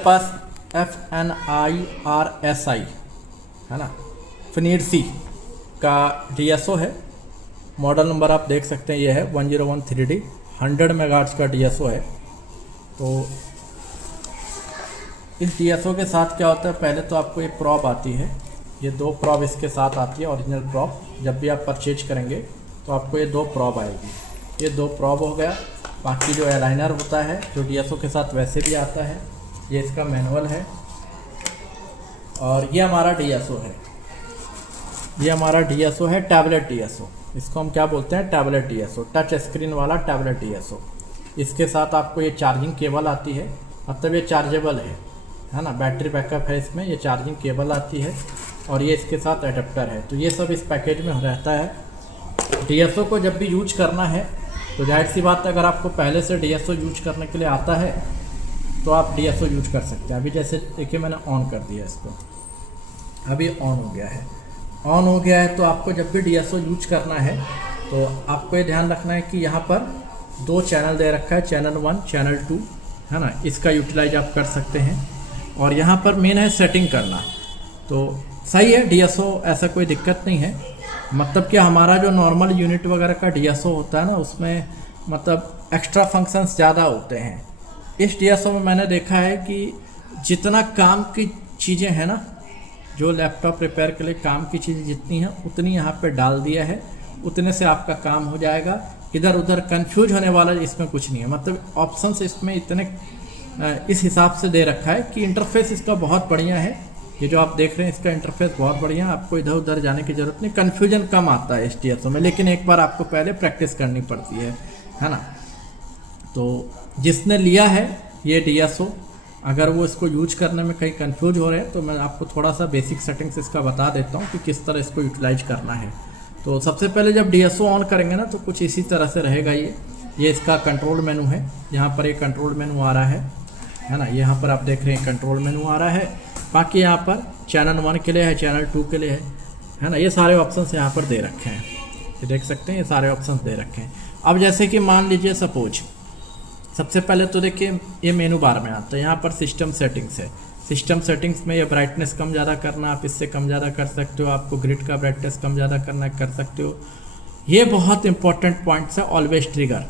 पास FNIRSI है ना, FNIRSI का DSO है। मॉडल नंबर आप देख सकते हैं, ये है 1013D 100 मेगाहर्ट्ज़ का DSO है। तो इस DSO के साथ क्या होता है, पहले तो आपको ये प्रॉब आती है, ये 2 प्रॉब इसके साथ आती है ओरिजिनल प्रॉब। जब भी आप परचेज करेंगे तो आपको ये 2 प्रॉब आएगी। ये 2 प्रॉब हो गया। बाकी जो अलाइनर होता है जो DSO के साथ वैसे भी आता है, ये इसका मैनुअल है। और ये हमारा DSO है, ये हमारा DSO है, टैबलेट DSO। इसको हम क्या बोलते हैं, टैबलेट DSO, टच स्क्रीन वाला टैबलेट DSO। इसके साथ आपको ये चार्जिंग केबल आती है, मतलब ये चार्जेबल है ना, बैटरी बैकअप है इसमें, ये चार्जिंग केबल आती है और ये इसके साथ एडेप्टर है। तो ये सब इस पैकेज में रहता है। DSO को जब भी यूज करना है तो जाहिर सी बात है, अगर आपको पहले से DSO यूज करने के लिए आता है तो आप DSO यूज कर सकते हैं। अभी जैसे देखिए मैंने ऑन कर दिया इसको, अभी ऑन हो गया है। ऑन हो गया है तो आपको जब भी DSO यूज करना है तो आपको ये ध्यान रखना है कि यहाँ पर 2 चैनल दे रखा है, चैनल 1 चैनल 2 है ना, इसका यूटिलाइज आप कर सकते हैं। और यहाँ पर मेन है सेटिंग करना, तो सही है DSO, ऐसा कोई दिक्कत नहीं है। मतलब कि हमारा जो नॉर्मल यूनिट वगैरह का DSO होता है ना, उसमें मतलब एक्स्ट्रा फंक्शंस ज़्यादा होते हैं। इस DSO में मैंने देखा है कि जितना काम की चीज़ें हैं ना, जो लैपटॉप रिपेयर के लिए काम की चीज़ें जितनी हैं उतनी यहाँ पे डाल दिया है, उतने से आपका काम हो जाएगा। इधर उधर कंफ्यूज होने वाला इसमें कुछ नहीं है। मतलब ऑप्शंस इसमें इतने इस हिसाब से दे रखा है कि इंटरफेस इसका बहुत बढ़िया है। ये जो आप देख रहे हैं इसका इंटरफेस बहुत बढ़िया है, आपको इधर उधर जाने की ज़रूरत नहीं, कन्फ्यूजन कम आता है इस DSO में। लेकिन एक बार आपको पहले प्रैक्टिस करनी पड़ती है ना। तो जिसने लिया है ये DSO, अगर वो इसको यूज करने में कहीं कंफ्यूज हो रहे हैं तो मैं आपको थोड़ा सा बेसिक सेटिंग्स इसका बता देता हूँ कि किस तरह इसको यूटिलाइज करना है। तो सबसे पहले जब DSO ऑन करेंगे ना तो कुछ इसी तरह से रहेगा। ये इसका कंट्रोल मेनू है, यहाँ पर ये कंट्रोल मेनू आ रहा है ना, यहाँ पर आप देख रहे हैं कंट्रोल मेनू आ रहा है। बाकी यहाँ पर चैनल 1 के लिए है, चैनल 2 के लिए है ना, ये सारे ऑप्शंस यहाँ पर दे रखे हैं, ये देख सकते हैं, ये सारे ऑप्शंस दे रखे हैं। अब जैसे कि मान लीजिए सपोज, सबसे पहले तो देखिए ये मेनू बार में आता है, यहाँ पर सिस्टम सेटिंग्स है। सिस्टम सेटिंग्स में ये ब्राइटनेस कम ज़्यादा करना, आप इससे कम ज़्यादा कर सकते हो, आपको ग्रिड का ब्राइटनेस कम ज़्यादा करना कर सकते हो। ये बहुत इंपॉर्टेंट पॉइंट्स है, ऑलवेज ट्रिगर,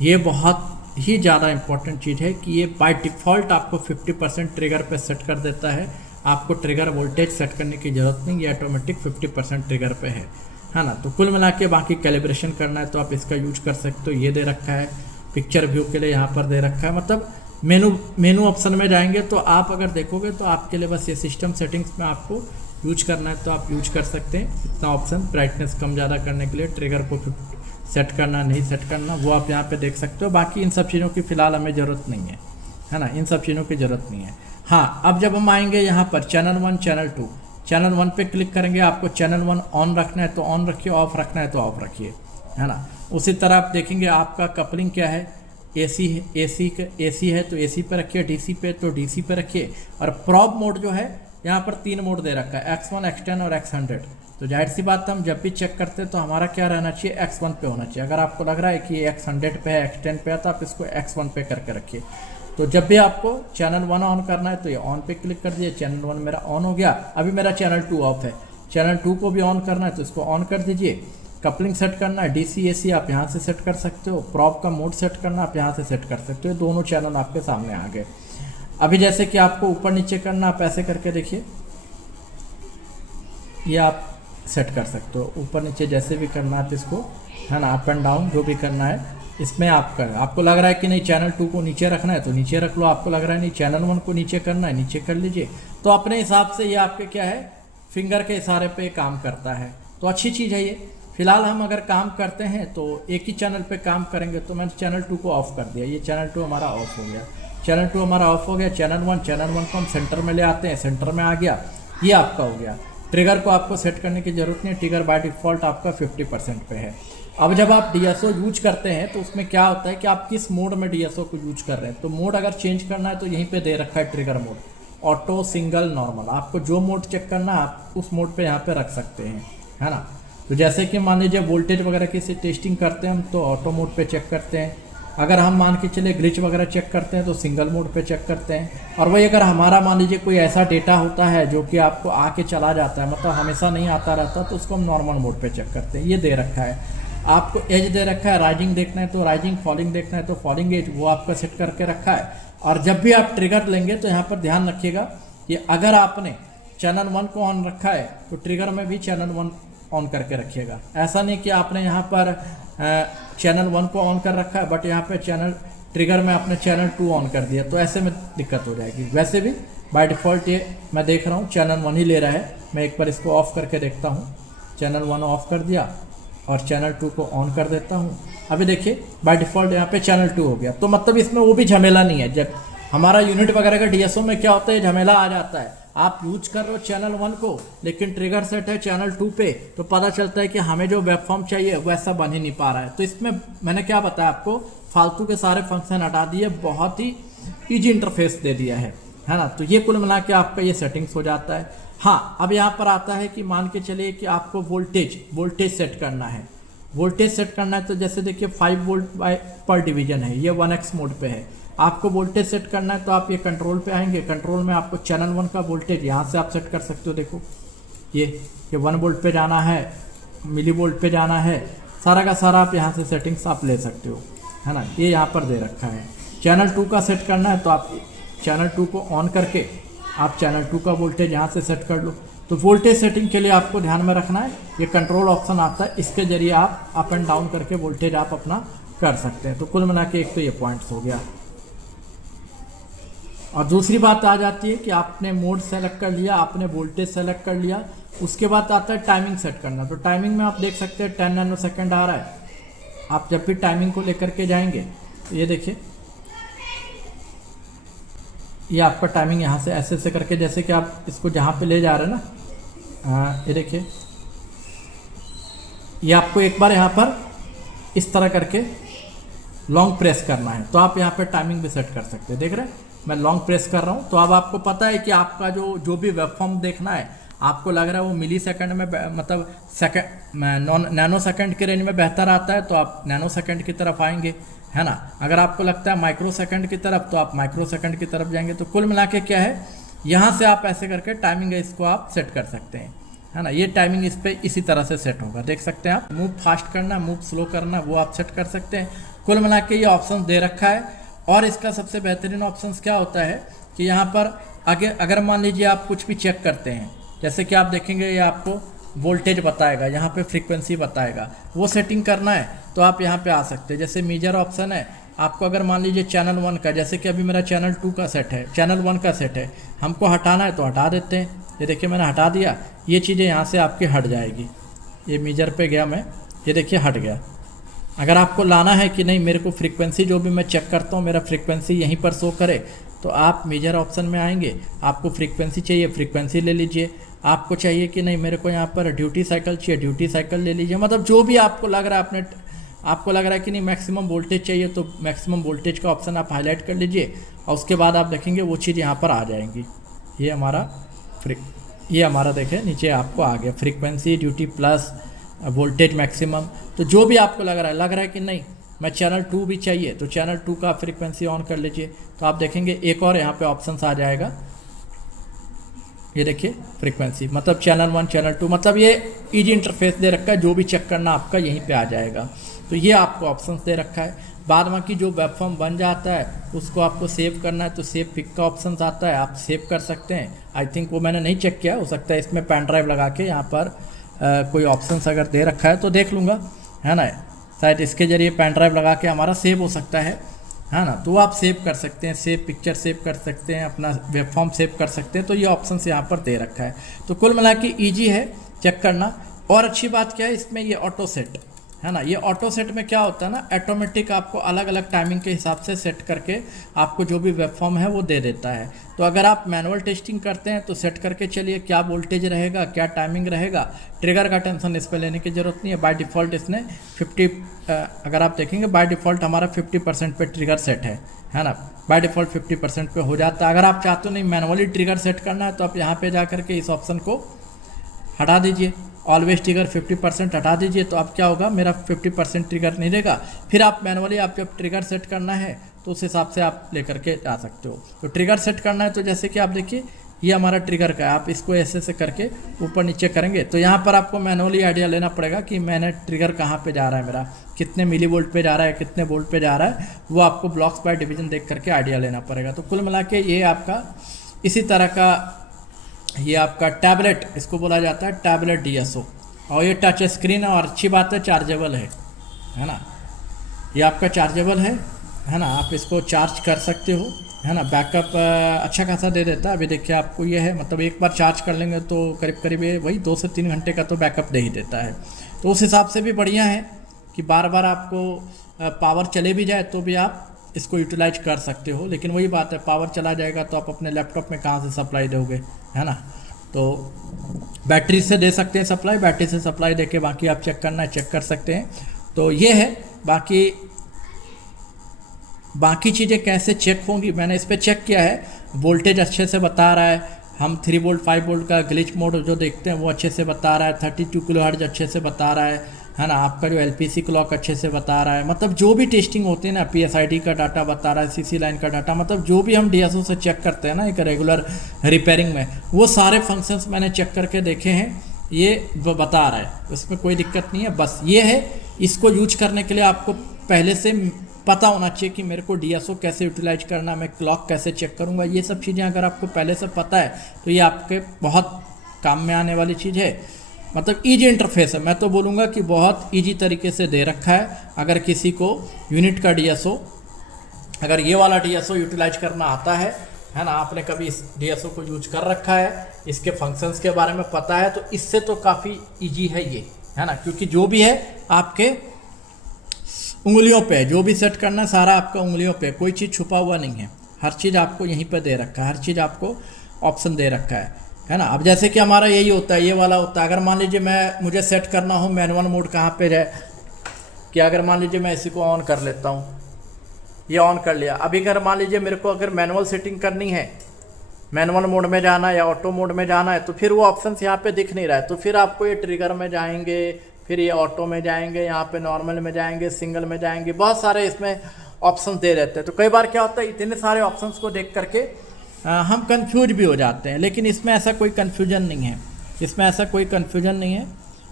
ये बहुत ही ज़्यादा इंपॉर्टेंट चीज़ है कि ये बाय डिफ़ॉल्ट आपको 50% ट्रिगर पे सेट कर देता है। आपको ट्रिगर वोल्टेज सेट करने की ज़रूरत नहीं, ये ऑटोमेटिक 50% ट्रिगर पे है ना। तो कुल मिला के बाकी कैलिब्रेशन करना है तो आप इसका यूज कर सकते हो, ये दे रखा है। पिक्चर व्यू के लिए यहाँ पर दे रखा है। मतलब मेनू ऑप्शन में जाएंगे तो आप अगर देखोगे तो आपके लिए बस ये सिस्टम सेटिंग्स में आपको यूज करना है तो आप यूज कर सकते हैं। इतना ऑप्शन ब्राइटनेस कम ज़्यादा करने के लिए, ट्रिगर को सेट करना नहीं सेट करना, वो आप यहाँ पे देख सकते हो। बाकी इन सब चीज़ों की फ़िलहाल हमें ज़रूरत नहीं है ना, इन सब चीज़ों की ज़रूरत नहीं है। हाँ, अब जब हम आएंगे यहाँ पर चैनल 1 चैनल 2, चैनल 1 पे क्लिक करेंगे, आपको चैनल 1 ऑन रखना है तो ऑन रखिए, ऑफ रखना है तो ऑफ रखिए, है ना। उसी तरह आप देखेंगे आपका कपलिंग क्या है, AC है तो AC पे रखिए, DC पे तो DC पे रखिए। और प्रॉब मोड जो है यहाँ पर 3 मोड दे रखा है, X1 X10 और X100। तो जाहिर सी बात है हम जब भी चेक करते हैं तो हमारा क्या रहना चाहिए, X1 पे होना चाहिए। अगर आपको लग रहा है कि X100 पे है, X10 पे है, तो आप इसको X1 पे करके रखिए। तो जब भी आपको चैनल 1 ऑन करना है तो ये ऑन पे क्लिक कर दीजिए, चैनल 1 मेरा ऑन हो गया। अभी मेरा चैनल 2 ऑफ है, चैनल 2 को भी ऑन करना है तो इसको ऑन कर दीजिए। कपलिंग सेट करना है, DC AC आप यहाँ से सेट कर सकते हो। प्रॉब का मोड सेट करना आप यहाँ से सेट कर सकते हो। दोनों चैनल आपके सामने आ गए। अभी जैसे कि आपको ऊपर नीचे करना, आप ऐसे करके देखिए, ये आप सेट कर सकते हो। ऊपर नीचे जैसे भी करना है आप इसको, है ना, अप एंड डाउन जो भी करना है इसमें आप कर। आपको लग रहा है कि नहीं चैनल 2 को नीचे रखना है तो नीचे रख लो, आपको लग रहा है नहीं चैनल 1 को नीचे करना है, नीचे कर लीजिए। तो अपने हिसाब से ये आपके क्या है, फिंगर के इशारे पे काम करता है। तो अच्छी चीज़ है ये। फिलहाल हम अगर काम करते हैं तो एक ही चैनल पे काम करेंगे। तो मैंने चैनल 2 को ऑफ कर दिया, ये चैनल 2 हमारा ऑफ हो गया, चैनल 2 हमारा ऑफ हो गया। चैनल 1 को हम सेंटर में ले आते हैं, सेंटर में आ गया, ये आपका हो गया। ट्रिगर को आपको सेट करने की ज़रूरत नहीं है, ट्रिगर बाय डिफ़ॉल्ट आपका 50% पे है। अब जब आप DSO यूज करते हैं तो उसमें क्या होता है कि आप किस मोड में DSO को यूज कर रहे हैं। तो मोड अगर चेंज करना है तो यहीं पे दे रखा है trigger mode, auto, single, normal. आपको जो मोड चेक करना है आप उस मोड पे यहाँ पे रख सकते हैं, है ना। तो जैसे कि मान लीजिए वोल्टेज वगैरह की टेस्टिंग करते हैं हम तो ऑटो मोड पे चेक करते हैं, अगर हम मान के चले ग्लिच वगैरह चेक करते हैं तो सिंगल मोड पे चेक करते हैं। और वही अगर हमारा मान लीजिए कोई ऐसा डेटा होता है जो कि आपको आके चला जाता है, मतलब हमेशा नहीं आता रहता, तो उसको हम नॉर्मल मोड पे चेक करते हैं। ये दे रखा है आपको, एज दे रखा है, राइजिंग देखना है तो राइजिंग, फॉलिंग देखना है तो फॉलिंग एज, वो आपका सेट करके रखा है। और जब भी आप ट्रिगर लेंगे तो यहाँ पर ध्यान रखिएगा कि अगर आपने चैनल 1 को ऑन रखा है तो ट्रिगर में भी चैनल 1 ऑन करके रखिएगा। ऐसा नहीं कि आपने यहाँ पर चैनल 1 को ऑन कर रखा है बट यहाँ पे चैनल ट्रिगर में आपने चैनल 2 ऑन कर दिया, तो ऐसे में दिक्कत हो जाएगी। वैसे भी बाय डिफ़ॉल्ट ये मैं देख रहा हूँ चैनल 1 ही ले रहा है। मैं एक बार इसको ऑफ़ करके देखता हूँ। चैनल 1 ऑफ़ कर दिया और चैनल 2 को ऑन कर देता हूँ। अभी देखिए बाय डिफ़ॉल्ट यहाँ पे चैनल 2 हो गया, तो मतलब इसमें वो भी झमेला नहीं है। जब हमारा यूनिट वगैरह का डीएसओ में क्या होता है, झमेला आ जाता है। आप यूज कर रहे हो चैनल 1 को लेकिन ट्रिगर सेट है चैनल 2 पे, तो पता चलता है कि हमें जो वेब फॉर्म चाहिए वैसा बन ही नहीं पा रहा है। तो इसमें मैंने क्या बताया आपको, फालतू के सारे फंक्शन हटा दिए, बहुत ही ईजी इंटरफेस दे दिया है ना। तो ये कुल मिला के आपका ये सेटिंग्स हो जाता है। हाँ, अब यहाँ पर आता है कि मान के चलिए कि आपको वोल्टेज सेट करना है। वोल्टेज सेट करना है तो जैसे देखिए 5 वोल्ट पर डिवीजन है, ये 1x मोड पे है। आपको वोल्टेज सेट करना है तो आप ये कंट्रोल पे आएंगे। कंट्रोल में आपको चैनल 1 का वोल्टेज यहाँ से आप सेट कर सकते हो। देखो ये 1 वोल्ट पे जाना है, मिली वोल्ट पे जाना है, सारा का सारा आप यहाँ से सेटिंग्स आप ले सकते हो, है ना। ये यहाँ पर दे रखा है। चैनल 2 का सेट करना है तो आप चैनल 2 को ऑन करके आप चैनल 2 का वोल्टेज यहाँ से सेट कर लो। तो वोल्टेज सेटिंग के लिए आपको ध्यान में रखना है, ये कंट्रोल ऑप्शन आता है, इसके जरिए आप अप एंड डाउन करके वोल्टेज आप अपना कर सकते हैं। तो कुल मिला के एक तो ये पॉइंट्स हो गया। और दूसरी बात आ जाती है कि आपने मोड सेलेक्ट कर लिया, आपने वोल्टेज सेलेक्ट कर लिया, उसके बाद आता है टाइमिंग सेट करना। तो टाइमिंग में आप देख सकते हैं 10 नैनो सेकेंड आ रहा है। आप जब भी टाइमिंग को लेकर के जाएंगे तो ये देखिए, ये आपका टाइमिंग यहाँ से ऐसे ऐसे करके, जैसे कि आप इसको जहाँ पे ले जा रहे हैं ना, ये देखिए, ये आपको एक बार यहाँ पर इस तरह करके लॉन्ग प्रेस करना है तो आप यहाँ पे टाइमिंग भी सेट कर सकते हैं। देख रहे हैं मैं लॉन्ग प्रेस कर रहा हूँ, तो अब आपको पता है कि आपका जो भी वेब फॉर्म देखना है, आपको लग रहा है वो मिली सेकंड में, मतलब सेकंड नैनो सेकंड के रेंज में बेहतर आता है तो आप नैनो सेकंड की तरफ आएंगे, है ना। अगर आपको लगता है माइक्रो सेकंड की तरफ तो आप माइक्रो सेकंड की तरफ जाएंगे। तो कुल मिला के क्या है, यहाँ से आप ऐसे करके टाइमिंग है इसको आप सेट कर सकते हैं, है ना। ये टाइमिंग इस पर इसी तरह से सेट होगा, देख सकते हैं आप। मूव फास्ट करना, मूव स्लो करना, वो आप सेट कर सकते हैं। कुल मिला के ये ऑप्शन दे रखा है। और इसका सबसे बेहतरीन ऑप्शन क्या होता है कि यहाँ पर आगे अगर मान लीजिए आप कुछ भी चेक करते हैं, जैसे कि आप देखेंगे ये आपको वोल्टेज बताएगा, यहाँ पे फ्रीक्वेंसी बताएगा, वो सेटिंग करना है तो आप यहाँ पे आ सकते हैं। जैसे मेजर ऑप्शन है, आपको अगर मान लीजिए चैनल 1 का, जैसे कि अभी मेरा चैनल 2 का सेट है, चैनल 1 का सेट है, हमको हटाना है तो हटा देते हैं। ये देखिए मैंने हटा दिया, ये चीज़ें यहाँ से आपकी हट जाएगी। ये मेजर पे गया मैं, ये देखिए हट गया। अगर आपको लाना है कि नहीं मेरे को फ्रीक्वेंसी जो भी मैं चेक करता हूँ मेरा फ्रीक्वेंसी यहीं पर शो करे, तो आप मेजर ऑप्शन में आएंगे, आपको फ्रीक्वेंसी चाहिए फ्रीक्वेंसी ले लीजिए। आपको चाहिए कि नहीं मेरे को यहाँ पर ड्यूटी साइकिल चाहिए, ड्यूटी साइकिल ले लीजिए। मतलब जो भी आपको लग रहा है, आपको लग रहा है कि नहीं मैक्सिमम वोल्टेज चाहिए तो मैक्सिमम वोल्टेज का ऑप्शन आप हाईलाइट कर लीजिए और उसके बाद आप देखेंगे वो चीज़ यहाँ पर आ जाएंगी। ये हमारा देखें नीचे आपको आ गया frequency, duty plus, voltage maximum. तो जो भी आपको लग रहा है कि नहीं मैं चैनल 2 भी चाहिए तो चैनल 2 का फ्रीक्वेंसी ऑन कर लीजिए। तो आप देखेंगे एक और यहाँ पे ऑप्शंस आ जाएगा, ये देखिए फ्रीक्वेंसी, मतलब चैनल 1 चैनल 2, मतलब ये इजी इंटरफेस दे रखा है, जो भी चेक करना आपका यहीं पे आ जाएगा। तो ये आपको ऑप्शंस दे रखा है। बाद बाकी जो वेब फॉर्म बन जाता है उसको आपको सेव करना है तो सेव पिक का ऑप्शन आता है, आप सेव कर सकते हैं। आई थिंक वो मैंने नहीं चेक किया, हो सकता है इसमें पेन ड्राइव लगा के यहाँ पर कोई ऑप्शंस अगर दे रखा है तो देख लूँगा, है ना। शायद इसके ज़रिए पेन ड्राइव लगा के हमारा सेव हो सकता है ना। तो आप सेव कर सकते हैं, सेव पिक्चर सेव कर सकते हैं, अपना वेब फॉर्म सेव कर सकते हैं। तो ये ऑप्शंस यहाँ पर दे रखा है। तो कुल मिला के ईजी है चेक करना। और अच्छी बात क्या है इसमें, ये ऑटो सेट है ना। ये ऑटो सेट में क्या होता है ना, ऑटोमेटिक आपको अलग अलग टाइमिंग के हिसाब से सेट करके आपको जो भी वेब फॉर्म है वो दे देता है। तो अगर आप मैनुअल टेस्टिंग करते हैं तो सेट करके चलिए क्या वोल्टेज रहेगा, क्या टाइमिंग रहेगा। ट्रिगर का टेंशन इस पर लेने की ज़रूरत नहीं है। बाय डिफ़ॉल्ट इसने 50 अगर आप देखेंगे बाय डिफ़ॉल्ट हमारा 50% पे ट्रिगर सेट है ना। बाय डिफ़ॉल्ट 50% पे हो जाता है। अगर आप चाहते हो नहीं मैनुअली ट्रिगर सेट करना है तो आप यहाँ पे जा करके इस ऑप्शन को हटा दीजिए, ऑलवेज ट्रिगर 50% हटा दीजिए, तो अब क्या होगा, मेरा 50% ट्रिगर नहीं रहेगा। फिर आप मैनुअली आप जब ट्रिगर सेट करना है तो उस हिसाब से आप लेकर के जा सकते हो। तो ट्रिगर सेट करना है तो जैसे कि आप देखिए ये हमारा ट्रिगर का है, आप इसको ऐसे से करके ऊपर नीचे करेंगे तो यहाँ पर आपको मैनुअली आइडिया लेना पड़ेगा कि मैंने ट्रिगर कहाँ पे जा रहा है, मेरा कितने मिली वोल्ट पे जा रहा है, कितने वोल्ट पे जा रहा है, वो आपको ब्लॉक्स बाय डिवीजन देख करके आइडिया लेना पड़ेगा। तो कुल मिला के ये आपका इसी तरह का ये आपका टैबलेट, इसको बोला जाता है टैबलेट DSO, और ये टच स्क्रीन है और अच्छी बात है चार्जेबल है ना, ये आपका चार्जेबल है ना, आप इसको चार्ज कर सकते हो, है ना। बैकअप अच्छा खासा दे देता है। अभी देखिए आपको ये है, मतलब एक बार चार्ज कर लेंगे तो करीब करीब ये वही 2 से 3 घंटे का तो बैकअप दे ही देता है। तो उस हिसाब से भी बढ़िया है कि बार बार आपको पावर चले भी जाए तो भी आप इसको यूटिलाइज कर सकते हो। लेकिन वही बात है, पावर चला जाएगा तो आप अपने लैपटॉप में कहाँ से सप्लाई दोगे, है ना। तो बैटरी से दे सकते हैं सप्लाई, बैटरी से सप्लाई देके बाकी आप चेक करना है चेक कर सकते हैं। तो ये है, बाकी चीज़ें कैसे चेक होंगी मैंने इस पर चेक किया है। वोल्टेज अच्छे से बता रहा है, हम 3 वोल्ट 5 वोल्ट का ग्लिच मोड जो देखते हैं वो अच्छे से बता रहा है, 32 किलोहर्ट्ज अच्छे से बता रहा है ना। आपका जो LPC क्लॉक अच्छे से बता रहा है, मतलब जो भी टेस्टिंग होती है ना, PSID का डाटा बता रहा है, CC लाइन का डाटा, मतलब जो भी हम DSO से चेक करते हैं ना एक रेगुलर रिपेयरिंग में, वो सारे फंक्शंस मैंने चेक करके देखे हैं, ये बता रहा है, उसमें कोई दिक्कत नहीं है। बस ये है, इसको यूज करने के लिए आपको पहले से पता होना चाहिए कि मेरे को DSO कैसे यूटिलाइज करना, मैं क्लॉक कैसे चेक करूँगा। ये सब चीज़ें अगर आपको पहले से पता है तो ये आपके बहुत काम में आने वाली चीज़ है। मतलब ईजी इंटरफेस है, मैं तो बोलूँगा कि बहुत ईजी तरीके से दे रखा है। अगर किसी को यूनिट का DSO, अगर ये वाला DSO यूटिलाइज करना आता है ना, आपने कभी इस DSO को यूज कर रखा है, इसके फंक्शंस के बारे में पता है, तो इससे तो काफ़ी ईजी है ये, है ना। क्योंकि जो भी है आपके उंगलियों पे, जो भी सेट करना है सारा आपका उंगलियों पे, कोई चीज़ छुपा हुआ नहीं है, हर चीज़ आपको यहीं पे दे रखा है, हर चीज़ आपको ऑप्शन दे रखा है ना। अब जैसे कि हमारा यही होता है, ये वाला होता है, अगर मान लीजिए मुझे सेट करना हो मैनुअल मोड कहाँ पे जाए, कि अगर मान लीजिए मैं इसी को ऑन कर लेता हूँ, ये ऑन कर लिया। अभी अगर मान लीजिए मेरे को अगर मैनुअल सेटिंग करनी है, मैनुअल मोड में जाना है या ऑटो मोड में जाना है, तो फिर वो ऑप्शन यहाँ पे दिख नहीं रहा है, तो फिर आपको ये ट्रिगर में जाएंगे, फिर ये ऑटो में जाएंगे, यहाँ पे नॉर्मल में जाएंगे, सिंगल में जाएंगे, बहुत सारे इसमें ऑप्शन दे रहते हैं। तो कई बार क्या होता है, इतने सारे ऑप्शंस को देख करके हम कंफ्यूज भी हो जाते हैं। लेकिन इसमें ऐसा कोई कन्फ्यूजन नहीं है, इसमें ऐसा कोई कन्फ्यूजन नहीं है।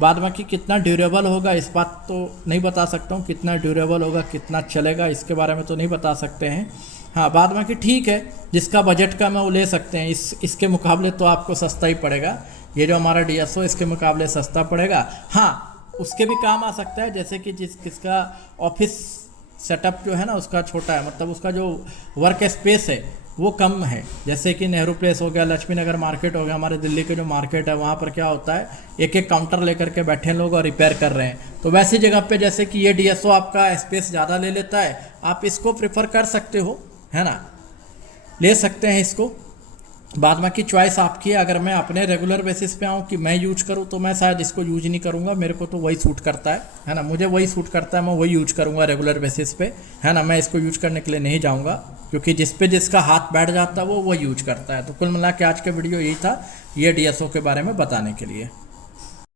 बाद बाकी कितना ड्यूरेबल होगा इस बात तो नहीं बता सकता हूँ, कितना ड्यूरेबल होगा, कितना चलेगा, इसके बारे में तो नहीं बता सकते हैं। हाँ, बाद बाकी ठीक है, जिसका बजट कम है वो ले सकते हैं, इसके मुकाबले तो आपको सस्ता ही पड़ेगा। ये जो हमारा DSO इसके मुकाबले सस्ता पड़ेगा। हाँ, उसके भी काम आ सकता है, जैसे कि किसका ऑफिस सेटअप जो है ना उसका छोटा है, मतलब उसका जो वर्क स्पेस है वो कम है, जैसे कि नेहरू प्लेस हो गया, लक्ष्मी नगर मार्केट हो गया, हमारे दिल्ली के जो मार्केट है वहाँ पर क्या होता है, एक एक काउंटर लेकर के बैठे लोग और रिपेयर कर रहे हैं। तो वैसी जगह पे जैसे कि ये DSO आपका स्पेस ज़्यादा ले लेता है, आप इसको प्रेफर कर सकते हो, है ना, ले सकते हैं इसको। बाद बाकी चॉइस आपकी है। अगर मैं अपने रेगुलर बेसिस पे आऊँ कि मैं यूज करूँ तो मैं शायद इसको यूज नहीं करूँगा, मेरे को तो वही सूट करता है ना, मुझे वही सूट करता है, मैं वही यूज करूँगा रेगुलर बेसिस पे, है ना। मैं इसको यूज करने के लिए नहीं जाऊँगा, क्योंकि जिस पे जिसका हाथ बैठ जाता है वो यूज करता है। तो कुल मिला के आज का वीडियो यही था, ये DSO के बारे में बताने के लिए।